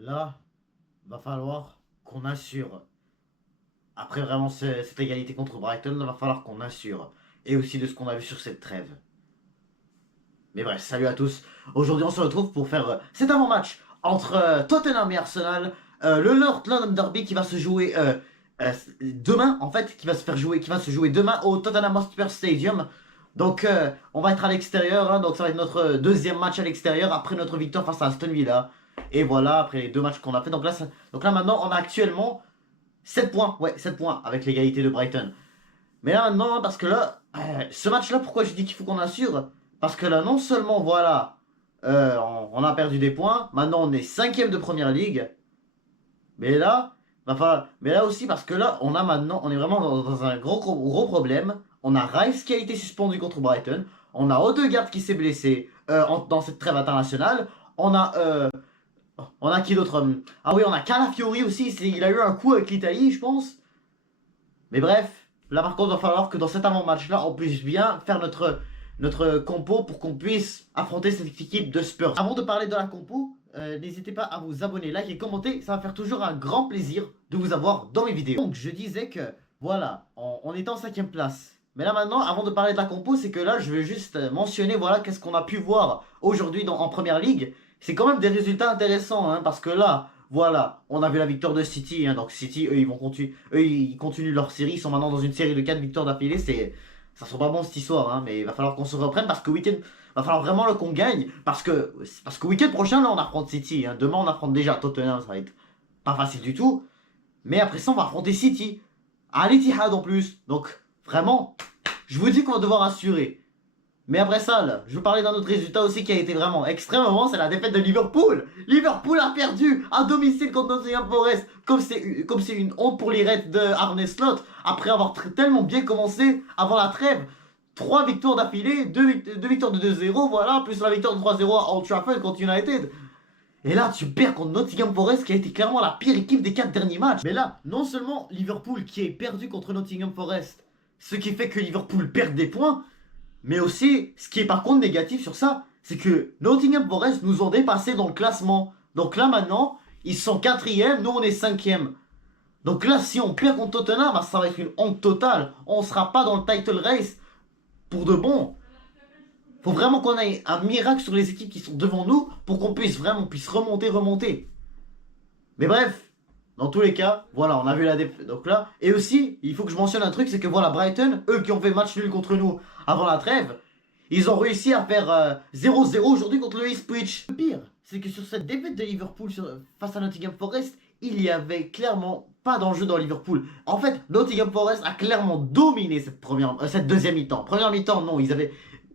Là, va falloir qu'on assure. Après vraiment cette égalité contre Brighton, il va falloir qu'on assure. Et aussi de ce qu'on a vu sur cette trêve. Mais bref, salut à tous. Aujourd'hui, on se retrouve pour faire cet avant-match entre Tottenham et Arsenal. Le North London Derby qui va se jouer demain, en fait, qui va se jouer demain au Tottenham Hotspur Stadium. Donc, on va être à l'extérieur. Hein, donc, ça va être notre deuxième match à l'extérieur après notre victoire face à Aston Villa. Et voilà, après les deux matchs qu'on a fait. Donc là, maintenant, on a actuellement 7 points. Ouais, 7 points avec l'égalité de Brighton. Mais là maintenant, parce que là, ce match-là, pourquoi je dis qu'il faut qu'on assure? Parce que là, non seulement, voilà, on a perdu des points, maintenant on est cinquième de première ligue, mais là, mais là aussi, parce que là, on est vraiment dans un gros problème. On a Rice qui a été suspendu contre Brighton, on a Odegaard qui s'est blessé dans cette trêve internationale, on a, qui d'autre? Ah oui, on a Calafiori aussi, il a eu un coup avec l'Italie, je pense. Mais bref, là par contre, il va falloir que dans cet avant-match-là, on puisse bien faire notre compo pour qu'on puisse affronter cette équipe de Spurs. Avant de parler de la compo, n'hésitez pas à vous abonner, liker et commenter. Ça va faire toujours un grand plaisir de vous avoir dans mes vidéos. Donc je disais que, voilà, on était en 5ème place. Mais là maintenant, avant de parler de la compo, c'est que là, je veux juste mentionner, voilà, qu'est-ce qu'on a pu voir aujourd'hui en Première Ligue. C'est quand même des résultats intéressants, hein, parce que là, voilà, on a vu la victoire de City, hein, donc City, ils continuent leur série, ils sont maintenant dans une série de 4 victoires d'affilée, ça sera pas bon cette histoire, hein, mais il va falloir qu'on se reprenne parce que week-end, va falloir vraiment qu'on gagne, parce que week-end prochain, là, on affronte City, hein, demain on affronte déjà Tottenham, ça va être pas facile du tout, mais après ça, on va affronter City, à l'Etihad en plus, donc vraiment, je vous dis qu'on va devoir assurer. Mais après ça, là, je veux parler d'un autre résultat aussi qui a été vraiment extrêmement, c'est la défaite de Liverpool. Liverpool a perdu à domicile contre Nottingham Forest, comme c'est une honte pour les Reds de Arne Slot, après avoir tellement bien commencé avant la trêve. 3 victoires d'affilée, 2 victoires de 2-0, voilà, plus la victoire de 3-0 à Old Trafford contre United. Et là, tu perds contre Nottingham Forest qui a été clairement la pire équipe des 4 derniers matchs. Mais là, non seulement Liverpool qui est perdu contre Nottingham Forest, ce qui fait que Liverpool perd des points, mais aussi, ce qui est par contre négatif sur ça, c'est que Nottingham Forest nous ont dépassé dans le classement. Donc là maintenant, ils sont 4ème, nous on est 5ème. Donc là, si on perd contre Tottenham, bah, ça va être une honte totale. On ne sera pas dans le title race pour de bon. Faut vraiment qu'on ait un miracle sur les équipes qui sont devant nous pour qu'on puisse remonter. Mais bref, dans tous les cas, voilà, on a vu la défaite. Donc là, et aussi, il faut que je mentionne un truc, c'est que voilà, Brighton, eux qui ont fait match nul contre nous avant la trêve, ils ont réussi à faire 0-0 aujourd'hui contre le Ipswich. Le pire, c'est que sur cette défaite de Liverpool face à Nottingham Forest, il y avait clairement pas d'enjeu dans Liverpool. En fait, Nottingham Forest a clairement dominé cette deuxième mi-temps. Première mi-temps, non, ils avaient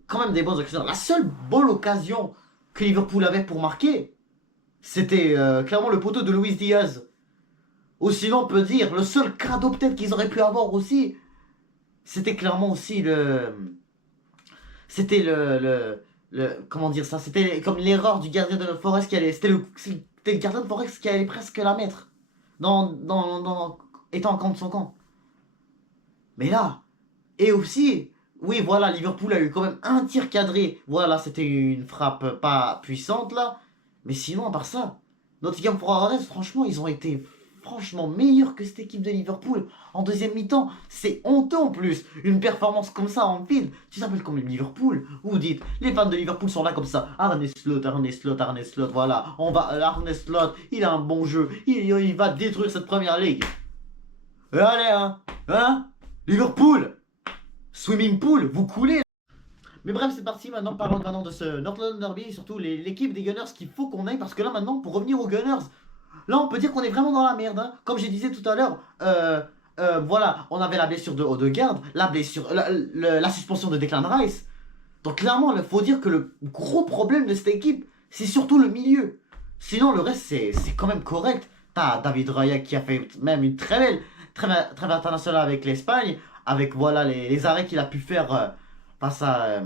quand même des bonnes occasions. La seule bonne occasion que Liverpool avait pour marquer, c'était clairement le poteau de Luis Diaz. Ou sinon, on peut dire, le seul cadeau peut-être qu'ils auraient pu avoir aussi, c'était clairement aussi C'était comment dire ça? C'était comme l'erreur du gardien de Forest qui allait. C'était le gardien de Forest qui allait presque la mettre. Étant en camp de son camp. Mais là, et aussi, oui, voilà, Liverpool a eu quand même un tir cadré. Voilà, c'était une frappe pas puissante là. Mais sinon, à part ça, Nottingham Forest, franchement, ils ont été franchement meilleurs que cette équipe de Liverpool en deuxième mi-temps. C'est honteux en plus. Une performance comme ça en field. Tu t'appelles quand même Liverpool. Vous dites, les fans de Liverpool sont là comme ça. Arne Slot, voilà. Arne Slot, il a un bon jeu. Il va détruire cette première ligue. Allez, hein, Liverpool, swimming pool, vous coulez. Mais bref, c'est parti, maintenant parlons maintenant de ce North London Derby et surtout l'équipe des Gunners qu'il faut qu'on aille parce que là maintenant, pour revenir aux Gunners, là on peut dire qu'on est vraiment dans la merde, hein. Comme je disais tout à l'heure, voilà, on avait la blessure de Odegaard, la suspension de Declan Rice. Donc clairement, il faut dire que le gros problème de cette équipe, c'est surtout le milieu. Sinon, le reste, c'est quand même correct. T'as David Raya qui a fait même une très belle trêve internationale avec l'Espagne, avec voilà les arrêts qu'il a pu faire face à euh,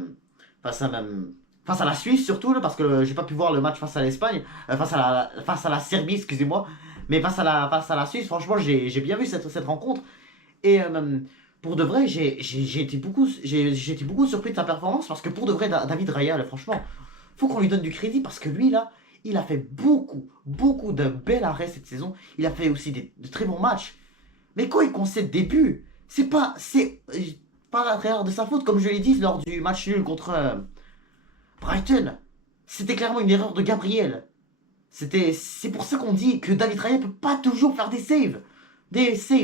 face à même face à la Suisse surtout là, parce que j'ai pas pu voir le match face à l'Espagne, face à la Serbie, excusez-moi, mais face à la Suisse, franchement, j'ai bien vu cette rencontre et pour de vrai, j'ai été beaucoup surpris de sa performance parce que pour de vrai, David Raya, là, franchement, faut qu'on lui donne du crédit parce que lui là, il a fait beaucoup de belles arrêts cette saison. Il a fait aussi de très bons matchs. Mais quand il concède des buts, c'est pas à travers de sa faute, comme je l'ai dit lors du match nul contre Brighton. C'était clairement une erreur de Gabriel. C'est pour ça qu'on dit que David Raya peut pas toujours faire des saves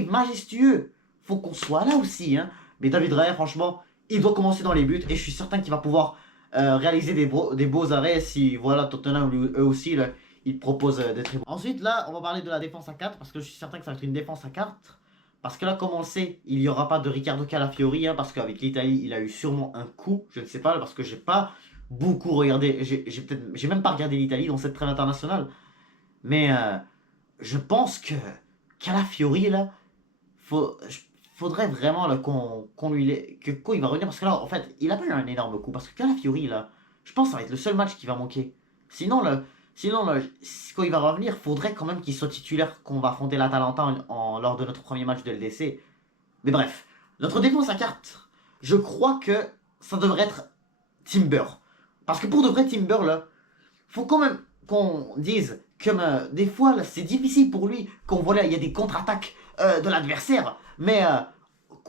majestueux. Faut qu'on soit là aussi, hein. Mais David Raya, franchement, il doit commencer dans les buts et je suis certain qu'il va pouvoir réaliser des beaux arrêts si, voilà, Tottenham, eux aussi, là, ils proposent des très bons. Ensuite, là, on va parler de la défense à 4 parce que je suis certain que ça va être une défense à 4. Parce que là, comme on le sait, il n'y aura pas de Riccardo Calafiori, hein, parce qu'avec l'Italie, il a eu sûrement un coup. Je ne sais pas, parce que j'ai pas beaucoup regardé. J'ai même pas regardé l'Italie dans cette trêve internationale. Mais je pense que Calafiori, là, faut, faudrait vraiment là, qu'on lui que quand il va revenir. Parce que là, en fait, il a pas eu un énorme coup. Parce que Calafiori, là, je pense que ça va être le seul match qui va manquer. Sinon, là, sinon, quand il va revenir, faudrait quand même qu'il soit titulaire qu'on va affronter l'Atalanta lors de notre premier match de LDC. Mais bref, notre défense à 4, je crois que ça devrait être Timber. Parce que pour de vrai, Timber, là, faut quand même qu'on dise que des fois, c'est difficile pour lui quand voilà, il y a des contre-attaques de l'adversaire. Mais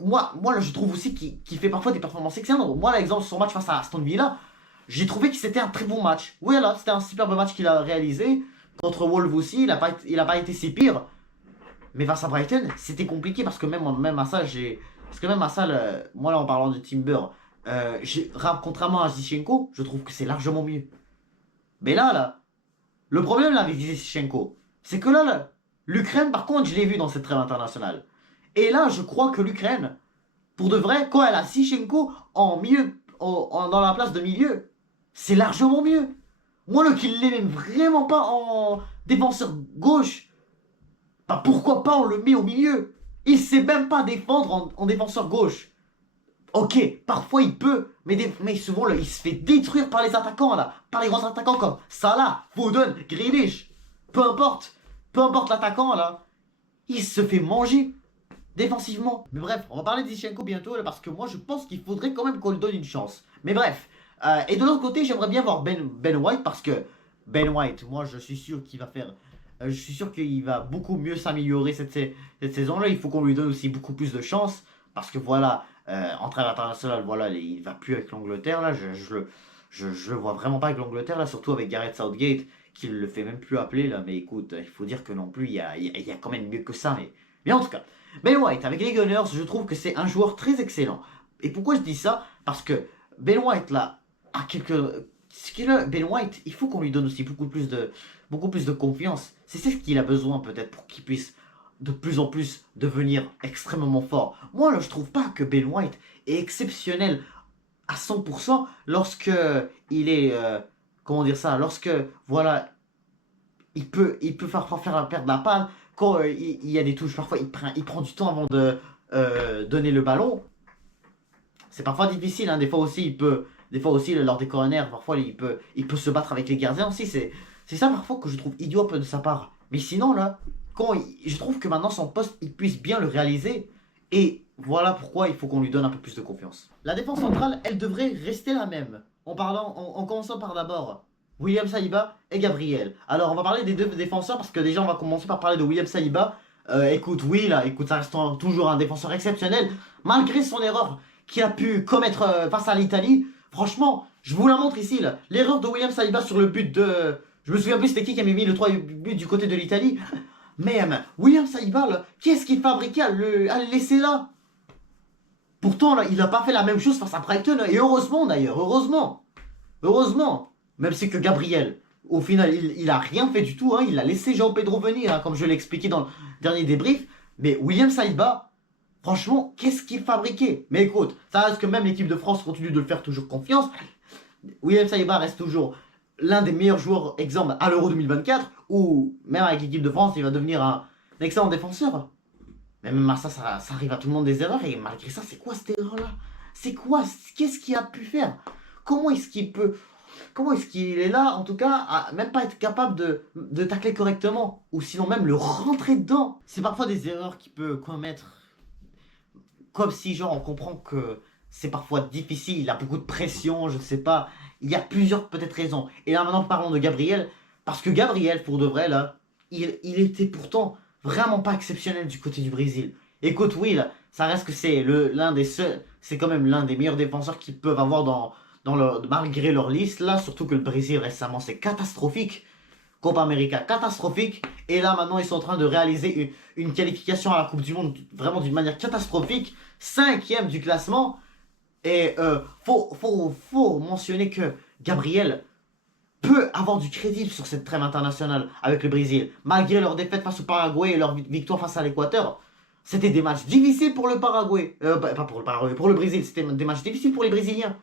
moi là, je trouve aussi qu'il fait parfois des performances excellentes. Moi, l'exemple, son match face à Aston Villa, j'ai trouvé que c'était un très bon match. Oui, là, c'était un superbe match qu'il a réalisé. Contre Wolves aussi, il a pas été si pire. Mais face à Brighton, c'était compliqué parce que même à ça, moi là, en parlant de Timber, contrairement à Zichenko, je trouve que c'est largement mieux. Mais là, le problème là avec Zichenko, c'est que là, l'Ukraine, par contre, je l'ai vu dans cette trêve internationale. Et là, je crois que l'Ukraine, pour de vrai, quand elle a Zichenko en milieu, dans la place de milieu, c'est largement mieux. Moi, le qu'il l'est même vraiment pas en défenseur gauche, bah pourquoi pas on le met au milieu? Il sait même pas défendre en défenseur gauche. Ok, parfois il peut, mais souvent là, il se fait détruire par les attaquants là, par les grands attaquants comme Salah, Foden, Grealish. Peu importe l'attaquant là, il se fait manger défensivement. Mais bref, on va parler de Zichenko bientôt là, parce que moi je pense qu'il faudrait quand même qu'on lui donne une chance. Mais bref, et de l'autre côté, j'aimerais bien voir Ben White parce que Ben White, moi je suis sûr qu'il va faire. Je suis sûr qu'il va beaucoup mieux s'améliorer cette saison-là. Il faut qu'on lui donne aussi beaucoup plus de chance. Parce que voilà, en trêve internationale, voilà, il va plus avec l'Angleterre. Là, je le vois vraiment pas avec l'Angleterre. Là, surtout avec Gareth Southgate, qui le fait même plus appeler. Là, mais écoute, il faut dire que non plus, il y a quand même mieux que ça. Mais en tout cas, Ben White, avec les Gunners, je trouve que c'est un joueur très excellent. Et pourquoi je dis ça? Parce que Ben White, là, a quelques. Ben White, il faut qu'on lui donne aussi beaucoup plus de confiance. C'est ce qu'il a besoin peut-être pour qu'il puisse de plus en plus devenir extrêmement fort. Moi, là, je trouve pas que Ben White est exceptionnel à 100% lorsque il est, comment dire ça, lorsque, voilà, il peut faire perdre la balle. Quand il y a des touches, parfois il prend du temps avant de donner le ballon. C'est parfois difficile, hein. Des fois aussi, lors des corners, parfois il peut se battre avec les gardiens aussi. C'est ça parfois que je trouve idiot un peu de sa part. Mais sinon, là, je trouve que maintenant son poste, il puisse bien le réaliser. Et voilà pourquoi il faut qu'on lui donne un peu plus de confiance. La défense centrale, elle devrait rester la même. En commençant par d'abord William Saliba et Gabriel. Alors, on va parler des deux défenseurs parce que déjà, on va commencer par parler de William Saliba. Écoute, oui, là, écoute, ça reste toujours un défenseur exceptionnel. Malgré son erreur qu'il a pu commettre face à l'Italie. Franchement, je vous la montre ici, là. L'erreur de William Saliba sur le but de... Je me souviens plus c'était qui avait mis le 3 but du côté de l'Italie. Mais William Saliba, là, qu'est-ce qu'il fabriquait à le laisser là? Pourtant, là, il n'a pas fait la même chose face à Brighton. Et heureusement, d'ailleurs, heureusement. Heureusement. Même si que Gabriel, au final, il a rien fait du tout. Hein, il a laissé João Pedro venir, hein, comme je l'ai expliqué dans le dernier débrief. Mais William Saliba, franchement, qu'est-ce qu'il fabriquait? Mais écoute, ça reste que même l'équipe de France continue de le faire toujours confiance. William Saliba reste toujours l'un des meilleurs joueurs, exemple, à l'Euro 2024, ou même avec l'équipe de France, il va devenir un excellent défenseur. Mais même à ça arrive à tout le monde des erreurs, et malgré ça, c'est quoi cette erreur-là? C'est quoi? Qu'est-ce qu'il a pu faire? Comment est-ce qu'il peut... Comment est-ce qu'il est là, en tout cas, à même pas être capable de tacler correctement, ou sinon même le rentrer dedans? C'est parfois des erreurs qu'il peut commettre, comme si, genre, on comprend que c'est parfois difficile, il a beaucoup de pression, je sais pas. Il y a plusieurs peut-être raisons. Et là maintenant parlons de Gabriel. Parce que Gabriel, pour de vrai, là, il était pourtant vraiment pas exceptionnel du côté du Brésil. Écoute, oui, là, ça reste que c'est l'un des seuls, c'est quand même l'un des meilleurs défenseurs qu'ils peuvent avoir malgré leur liste, là, surtout que le Brésil récemment, c'est catastrophique. Copa América catastrophique. Et là, maintenant, ils sont en train de réaliser une qualification à la Coupe du Monde vraiment d'une manière catastrophique. Cinquième du classement. Et faut mentionner que Gabriel peut avoir du crédit sur cette trêve internationale avec le Brésil. Malgré leur défaite face au Paraguay et leur victoire face à l'Équateur, c'était des matchs difficiles pour le Paraguay. Pas pour le Paraguay, pour le Brésil. C'était des matchs difficiles pour les Brésiliens.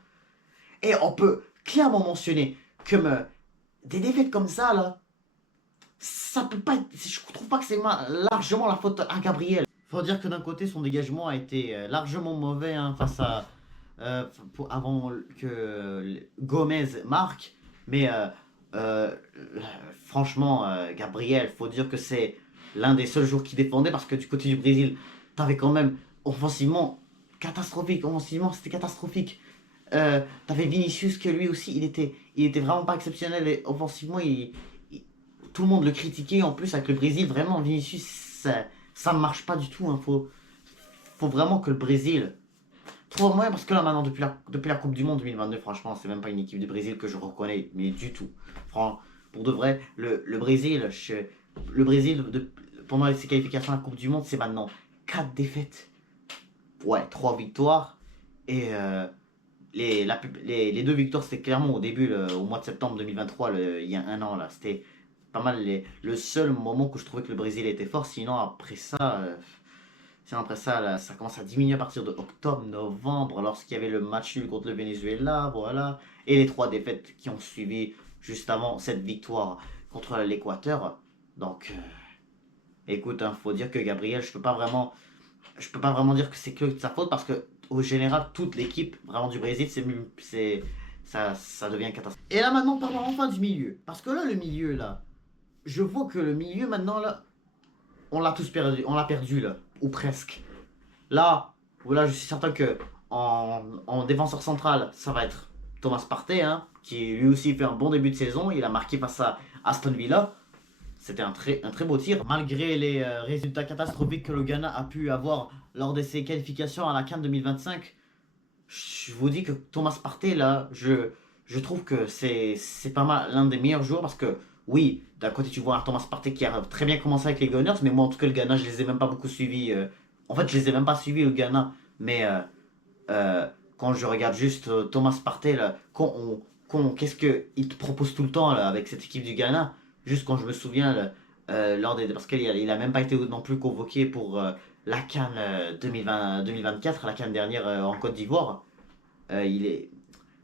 Et on peut clairement mentionner que des défaites comme ça, là, ça peut pas être, je trouve pas que c'est largement la faute à Gabriel. Faut dire que d'un côté, son dégagement a été largement mauvais hein, face à avant que Gomez marque, mais euh, franchement, Gabriel, faut dire que c'est l'un des seuls joueurs qui défendait parce que du côté du Brésil, t'avais quand même offensivement catastrophique, offensivement c'était catastrophique. T'avais Vinicius que lui aussi, il était vraiment pas exceptionnel et offensivement, tout le monde le critiquait. En plus, avec le Brésil, vraiment, Vinicius, ça ne marche pas du tout. Hein. Faut vraiment que le Brésil trouve un moyen. Parce que là, maintenant, depuis la Coupe du Monde 2022, franchement, c'est même pas une équipe du Brésil que je reconnais, mais du tout. Pour de vrai, le Brésil, pendant ses qualifications à la Coupe du Monde, c'est maintenant 4 défaites. Ouais, 3 victoires. Et les 2 victoires, c'était clairement au début, au mois de septembre 2023, il y a un an. Là, c'était pas mal le seul moment où je trouvais que le Brésil était fort. Sinon après ça, là, ça commence à diminuer à partir de octobre, novembre, lorsqu'il y avait le match nul contre le Venezuela, voilà. Et les 3 défaites qui ont suivi juste avant cette victoire contre l'Équateur. Donc, écoute, faut dire que Gabriel, je peux pas vraiment dire que c'est que de sa faute parce que au général, toute l'équipe vraiment du Brésil, ça devient catastrophique. Et là maintenant, parlons enfin du milieu. Parce que là, le milieu, là, je vois que le milieu maintenant, là, on l'a tous perdu, on l'a perdu, là, ou presque. Là, voilà, je suis certain que en défenseur central, ça va être Thomas Partey, hein, qui lui aussi fait un bon début de saison. Il a marqué face à Aston Villa. C'était un très beau tir. Malgré les résultats catastrophiques que le Ghana a pu avoir lors de ses qualifications à la CAN 2025, je vous dis que Thomas Partey, là, je trouve que c'est pas mal l'un des meilleurs joueurs parce que, oui, d'un côté, tu vois un Thomas Partey qui a très bien commencé avec les Gunners, mais moi, en tout cas, le Ghana, je les ai même pas beaucoup suivis. En fait, je les ai même pas suivis, le Ghana, mais quand je regarde juste Thomas Partey, là, qu'est-ce qu'il te propose tout le temps là, avec cette équipe du Ghana, juste quand je me souviens, là, parce qu'il a même pas été non plus convoqué pour la CAN 2024, la CAN dernière en Côte d'Ivoire.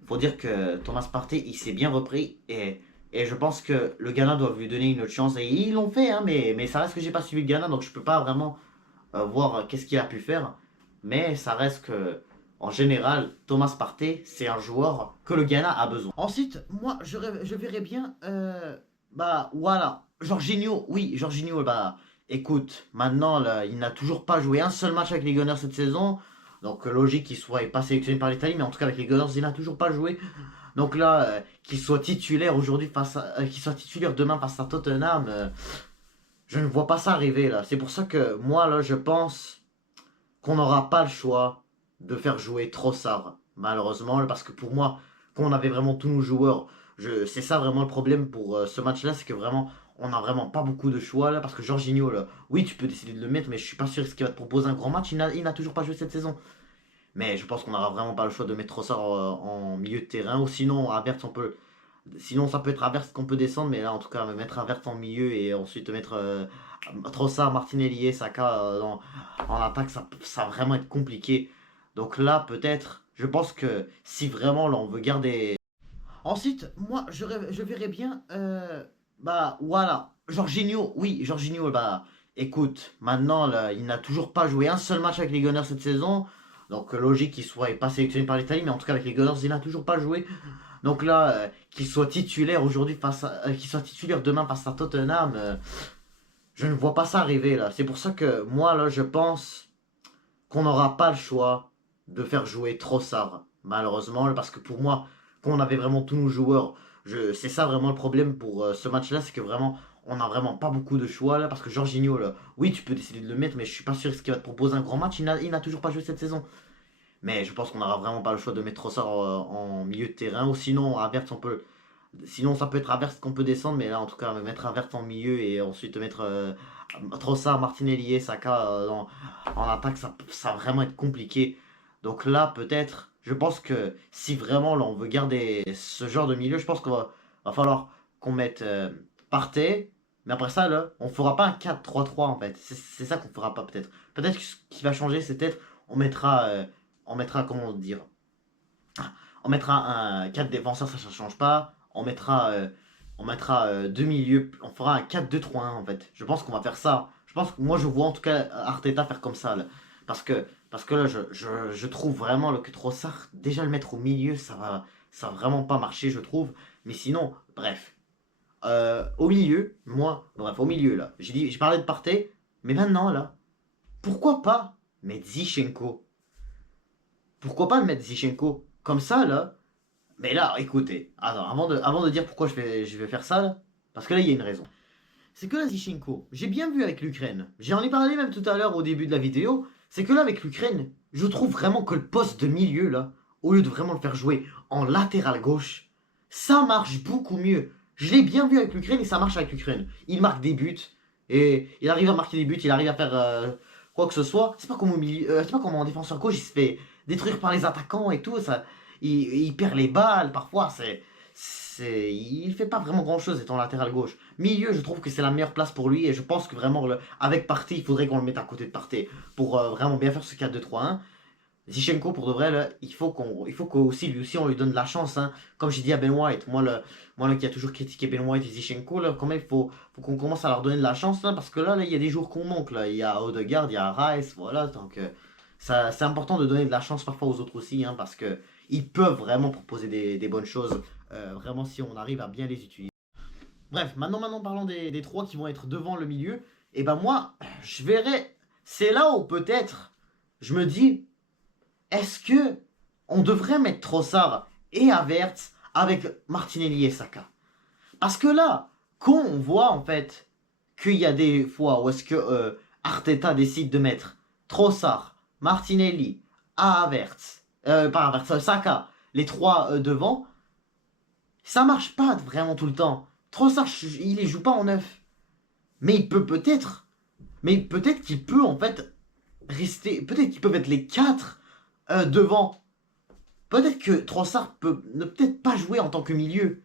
Faut dire que Thomas Partey, il s'est bien repris et je pense que le Ghana doit lui donner une autre chance. Et ils l'ont fait, hein, mais ça reste que j'ai pas suivi le Ghana, donc je peux pas vraiment voir qu'est-ce qu'il a pu faire. Mais ça reste que, en général, Thomas Partey, c'est un joueur que le Ghana a besoin. Ensuite, moi, je verrais bien, bah voilà, Jorginho, oui, Jorginho, bah écoute, maintenant, là, il n'a toujours pas joué un seul match avec les Gunners cette saison. Donc logique qu'il soit pas sélectionné par l'Italie, mais en tout cas avec les Gunners, il n'a toujours pas joué. Donc là, qu'il soit titulaire aujourd'hui qu'il soit titulaire demain face à Tottenham, je ne vois pas ça arriver là. C'est pour ça que moi là, je pense qu'on n'aura pas le choix de faire jouer Trossard, malheureusement, parce que pour moi, quand on avait vraiment tous nos joueurs, c'est ça vraiment le problème pour ce match-là, c'est que vraiment, on n'a vraiment pas beaucoup de choix là, parce que Jorginho, là, oui, tu peux décider de le mettre, mais je suis pas sûr qu'il va te proposer un grand match. Il n'a toujours pas joué cette saison. Mais je pense qu'on n'aura vraiment pas le choix de mettre Trossard en milieu de terrain, ou sinon, Havertz, sinon ça peut être Havertz qu'on peut descendre, mais là, en tout cas, mettre Havertz en milieu et ensuite mettre Trossard, Martinelli et Saka en attaque, ça va vraiment être compliqué. Donc là, peut-être, je pense que si vraiment là, on veut garder. Ensuite, moi, je verrais bien, bah voilà, Jorginho, oui, Jorginho, bah écoute, maintenant, là, il n'a toujours pas joué un seul match avec les Gunners cette saison. Donc logique qu'il soit pas sélectionné par l'Italie, mais en tout cas avec les Gunners, il n'a toujours pas joué. Donc là, qu'il soit titulaire aujourd'hui qu'il soit titulaire demain face à Tottenham, je ne vois pas ça arriver là. C'est pour ça que moi là, je pense qu'on n'aura pas le choix de faire jouer Trossard, malheureusement, parce que pour moi, quand on avait vraiment tous nos joueurs, C'est ça vraiment le problème pour ce match-là, c'est que vraiment, on n'a vraiment pas beaucoup de choix là, parce que Jorginho, là, oui, tu peux décider de le mettre, mais je suis pas sûr qu'il va te proposer un grand match. Il n'a toujours pas joué cette saison. Mais je pense qu'on n'aura vraiment pas le choix de mettre Trossard en milieu de terrain, ou sinon, Havertz, on peut. Sinon, ça peut être Havertz qu'on peut descendre, mais là, en tout cas, mettre Havertz en milieu et ensuite mettre Trossard, Martinelli et Saka en attaque, ça va vraiment être compliqué. Donc là, peut-être, je pense que si vraiment là, on veut garder ce genre de milieu, je pense va falloir qu'on mette Partey. Mais après ça, là, on fera pas un 4-3-3 en fait. C'est ça qu'on fera pas peut-être. Peut-être que ce qui va changer, c'est peut-être on mettra, comment dire, on mettra un 4 défenseurs, ça ne change pas. On mettra deux milieux, on fera un 4-2-3-1 en fait. Je pense qu'on va faire ça. Je pense que moi je vois en tout cas Arteta faire comme ça là. Parce que là je trouve vraiment que Trossard, déjà le mettre au milieu, ça va vraiment pas marcher je trouve. Mais sinon, bref. Au milieu, bref, au milieu là, j'ai parlé de Partey, mais maintenant là, pourquoi pas mettre Zinchenko? Pourquoi pas le mettre Zinchenko? Comme ça là, mais là, écoutez, alors, avant de dire pourquoi je vais faire ça, là, parce que là, il y a une raison. C'est que là, Zichenko, j'ai bien vu avec l'Ukraine, j'en ai parlé même tout à l'heure au début de la vidéo, c'est que là, avec l'Ukraine, je trouve vraiment que le poste de milieu, là, au lieu de vraiment le faire jouer en latéral gauche, ça marche beaucoup mieux. Je l'ai bien vu avec l'Ukraine et ça marche avec l'Ukraine. Il marque des buts, et il arrive à marquer des buts, il arrive à faire quoi que ce soit. C'est pas comme c'est pas comme en défenseur gauche, il se fait détruire par les attaquants et tout, ça il perd les balles, parfois, il fait pas vraiment grand chose étant latéral gauche. Milieu, je trouve que c'est la meilleure place pour lui et je pense que vraiment, avec Partey, il faudrait qu'on le mette à côté de Partey pour vraiment bien faire ce 4-2-3-1. Zichenko, pour de vrai, là, il faut qu'aussi, lui aussi, on lui donne de la chance. Hein. Comme j'ai dit à Ben White, moi là, qui a toujours critiqué Ben White et Zichenko, là, quand même, faut qu'on commence à leur donner de la chance, là, parce que là, il y a des jours qu'on manque. Là. Il y a Odegaard, il y a Rice, voilà. Donc, c'est important de donner de la chance parfois aux autres aussi, hein, parce que ils peuvent vraiment proposer des bonnes choses, vraiment si on arrive à bien les utiliser. Bref, maintenant parlons des trois qui vont être devant le milieu. Et ben moi, je verrai. C'est là où peut-être je me dis, est-ce que on devrait mettre Trossard et Havertz avec Martinelli et Saka? Parce que là, quand on voit en fait qu'il y a des fois où est-ce que Arteta décide de mettre Trossard, Martinelli, Havertz, pas Havertz, Saka, les trois devant, ça marche pas vraiment tout le temps. Trossard, il les joue pas en neuf. Mais il peut peut-être, mais peut-être qu'il peut en fait rester, peut-être qu'ils peuvent être les quatre devant. Peut-être que Trossard peut ne peut-être pas jouer en tant que milieu.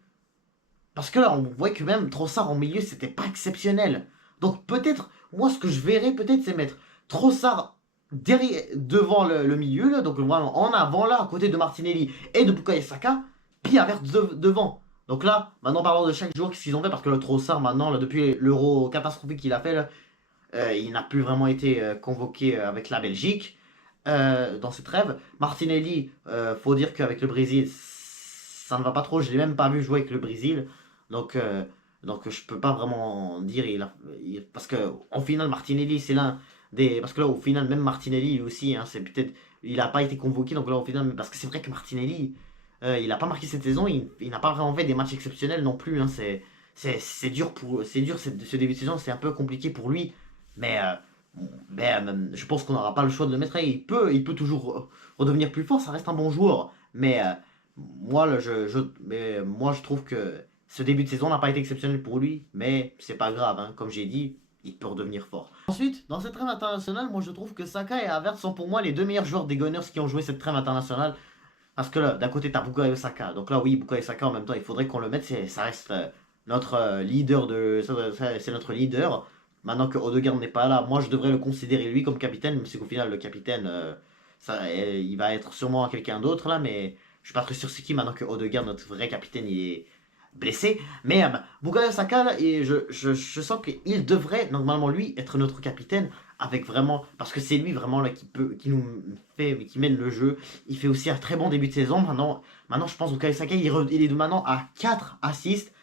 Parce que là, on voit que même Trossard en milieu, c'était pas exceptionnel. Donc peut-être, moi ce que je verrais peut-être, c'est mettre Trossard devant le milieu, là, donc vraiment en avant là, à côté de Martinelli et de Bukayo Saka, puis Havertz devant. Donc là, maintenant parlons de chaque joueur, qu'est-ce qu'ils ont fait, parce que le Trossard, maintenant, là, depuis l'Euro catastrophique qu'il a fait, là, il n'a plus vraiment été convoqué avec la Belgique dans cette trêve. Martinelli, faut dire qu'avec le Brésil, ça ne va pas trop. Je l'ai même pas vu jouer avec le Brésil. Donc, donc je peux pas vraiment dire. Parce que au final, Martinelli, c'est l'un des. Parce que là, au final, même Martinelli, lui aussi, hein, c'est peut-être. Il n'a pas été convoqué. Donc là, au final, parce que c'est vrai que Martinelli, il n'a pas marqué cette saison. Il n'a pas vraiment fait des matchs exceptionnels non plus. Hein, c'est dur c'est dur ce début de saison. C'est un peu compliqué pour lui. Mais, je pense qu'on n'aura pas le choix de le mettre. Il peut toujours redevenir plus fort. Ça reste un bon joueur. Mais moi, moi, je trouve que ce début de saison n'a pas été exceptionnel pour lui. Mais c'est pas grave. Hein. Comme j'ai dit, il peut redevenir fort. Ensuite, dans cette trêve internationale, moi je trouve que Saka et Havertz sont pour moi les deux meilleurs joueurs des Gunners qui ont joué cette trêve internationale. Parce que là, d'un côté, t'as Bukayo Saka. Donc là, oui, Bukayo Saka en même temps, il faudrait qu'on le mette. Ça reste notre leader de. C'est notre leader. Maintenant que Odegaard n'est pas là, moi je devrais le considérer lui comme capitaine, même si au final le capitaine, il va être sûrement quelqu'un d'autre là, mais je suis pas très sûr c'est qui maintenant que Odegaard, notre vrai capitaine, il est blessé. Mais Bukayo Saka, là, et je sens qu'il devrait normalement lui être notre capitaine avec vraiment, parce que c'est lui vraiment là qui nous fait, qui mène le jeu. Il fait aussi un très bon début de saison. Maintenant je pense que Bukayo Saka, il est maintenant à 4 assists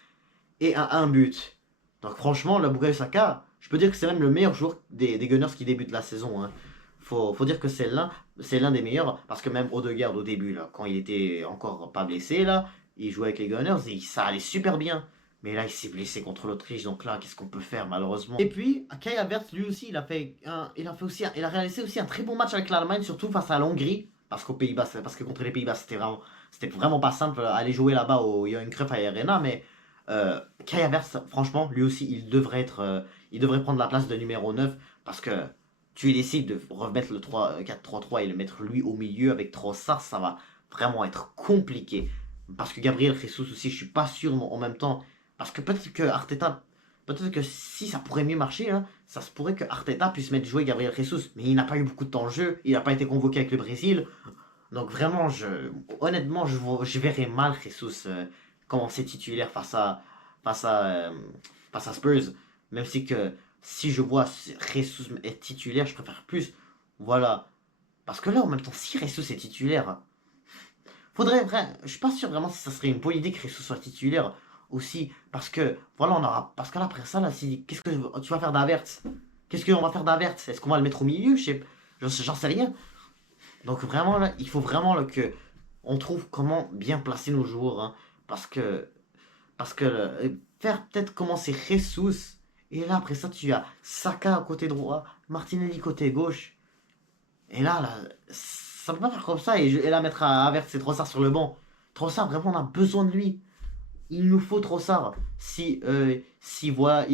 et à 1 but. Donc franchement, le Bukayo Saka, je peux dire que c'est même le meilleur joueur des Gunners qui débutent la saison. Hein. Faut dire que c'est l'un des meilleurs, parce que même Odegaard au début, là, quand il était encore pas blessé, là, il jouait avec les Gunners et ça allait super bien. Mais là, il s'est blessé contre l'Autriche, donc là, qu'est-ce qu'on peut faire malheureusement. Et puis, Kai Havertz, lui aussi, il a réalisé aussi un très bon match avec l'Allemagne, surtout face à l'Hongrie, parce que contre les Pays-Bas, c'était vraiment pas simple aller jouer là-bas au Johan Cruyff Arena, mais Kai Havertz, franchement, lui aussi, il devrait prendre la place de numéro 9, parce que tu décides de remettre le 4-3-3 et le mettre lui au milieu avec Trossard, ça va vraiment être compliqué. Parce que Gabriel Jesus aussi, je suis pas sûr en même temps. Parce que peut-être que si ça pourrait mieux marcher, hein, ça se pourrait que Arteta puisse mettre jouer Gabriel Jesus. Mais il n'a pas eu beaucoup de temps de jeu, il n'a pas été convoqué avec le Brésil. Donc vraiment, honnêtement, je verrais mal Jesus commencer titulaire face à, euh, face à Spurs. Même si je vois Jesus être titulaire, je préfère plus. Voilà. Parce que là, en même temps, si Jesus est titulaire, je suis pas sûr vraiment si ça serait une bonne idée que Jesus soit titulaire aussi. Parce que, voilà, parce que là, après ça, là, qu'est-ce que tu vas faire d'Havertz? Qu'est-ce qu'on va faire d'Havertz? Est-ce qu'on va le mettre au milieu? J'en sais rien. Donc vraiment, là, il faut vraiment là, que on trouve comment bien placer nos joueurs. Hein. Parce que, faire peut-être commencer Jesus. Et là, après ça, tu as Saka côté droit, Martinelli côté gauche. Et là, ça peut pas faire comme ça et là mettre à Havertz et Trossard sur le banc. Trossard, vraiment, on a besoin de lui. Il nous faut Trossard. Si voilà,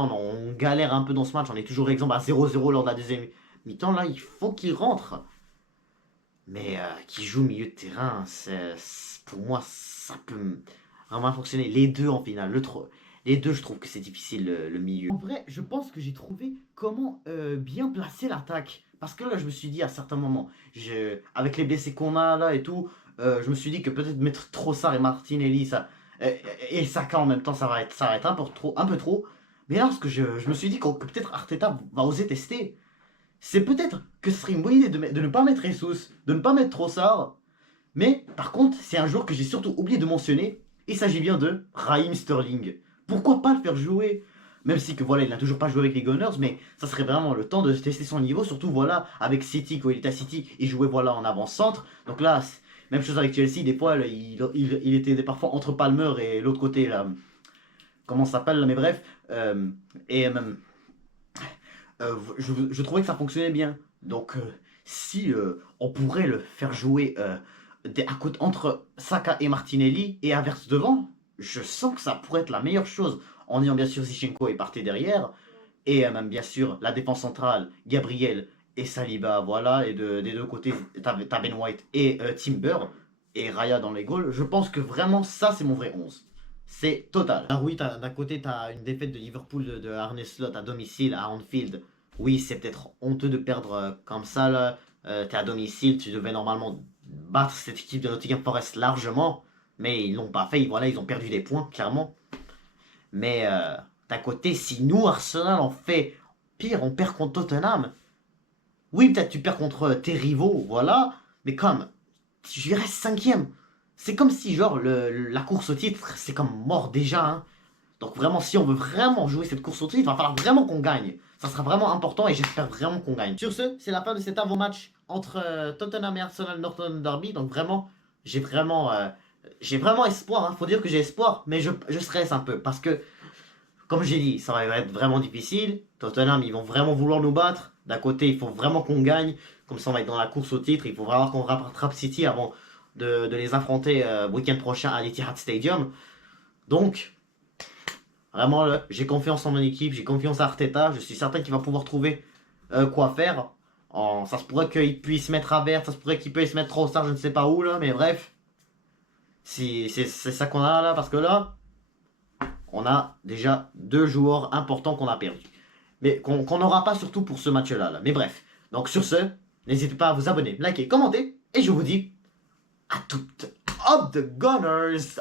on galère un peu dans ce match, on est toujours exemple à 0-0 lors de la deuxième mi-temps, là, il faut qu'il rentre. Mais qui joue milieu de terrain, pour moi, ça peut vraiment fonctionner. Les deux en finale, les deux, je trouve que c'est difficile le milieu. En vrai, je pense que j'ai trouvé comment bien placer l'attaque. Parce que là, je me suis dit à certains moments, avec les blessés qu'on a là et tout, je me suis dit que peut-être mettre Trossard et Martinelli et Saka en même temps, ça va être un peu trop. Mais là, ce que je me suis dit que peut-être Arteta va oser tester, c'est peut-être que ce serait une bonne idée de ne pas mettre Jesus, de ne pas mettre Trossard. Mais par contre, c'est un joueur que j'ai surtout oublié de mentionner. Il s'agit bien de Raheem Sterling. Pourquoi pas le faire jouer? Même si que voilà, il n'a toujours pas joué avec les Gunners, mais ça serait vraiment le temps de tester son niveau. Surtout voilà, avec City, quand il était à City, il jouait voilà en avant-centre. Donc là, même chose avec Chelsea, des fois, il était parfois entre Palmer et l'autre côté, là, comment ça s'appelle, là, mais bref. Et même, je trouvais que ça fonctionnait bien. Donc, si on pourrait le faire jouer entre Saka et Martinelli et Havertz devant, je sens que ça pourrait être la meilleure chose. En ayant bien sûr Zinchenko et Partey derrière, et même bien sûr la défense centrale, Gabriel et Saliba, voilà, et des deux côtés, t'as Ben White et Timber, et Raya dans les goals. Je pense que vraiment ça, c'est mon vrai 11. C'est total. Ah oui, d'un côté, tu as une défaite de Liverpool de Arne Slot à domicile à Anfield. Oui, c'est peut-être honteux de perdre comme ça. Là. T'es à domicile, tu devais normalement battre cette équipe de Nottingham Forest largement. Mais ils l'ont pas fait. Voilà, ils ont perdu des points, clairement. Mais d'un côté, si nous, Arsenal, on fait pire, on perd contre Tottenham. Oui, peut-être tu perds contre tes rivaux, voilà. Mais comme tu restes cinquième. C'est comme si, genre, la course au titre, c'est comme mort déjà. Hein. Donc vraiment, si on veut vraiment jouer cette course au titre, il va falloir vraiment qu'on gagne. Ça sera vraiment important et j'espère vraiment qu'on gagne. Sur ce, c'est la fin de cet avant-match entre Tottenham et Arsenal Northern Derby. Donc vraiment, j'ai vraiment espoir. Hein. Faut dire que j'ai espoir, mais je stresse un peu parce que, comme j'ai dit, ça va être vraiment difficile. Tottenham, ils vont vraiment vouloir nous battre. D'un côté, il faut vraiment qu'on gagne. Comme ça, on va être dans la course au titre. Il faut vraiment qu'on rattrape City avant de les affronter week-end prochain à l'Etihad Stadium. Donc, vraiment, j'ai confiance en mon équipe, j'ai confiance à Arteta. Je suis certain qu'il va pouvoir trouver quoi faire. Ça se pourrait qu'il puisse mettre à vert, ça se pourrait qu'il puisse mettre Trossard, je ne sais pas où là, mais bref. C'est ça qu'on a là, parce que là, on a déjà deux joueurs importants qu'on a perdus. Mais qu'on n'aura pas surtout pour ce match-là. Là. Mais bref. Donc sur ce, n'hésitez pas à vous abonner, liker, commenter. Et je vous dis à toutes. Up the Gunners!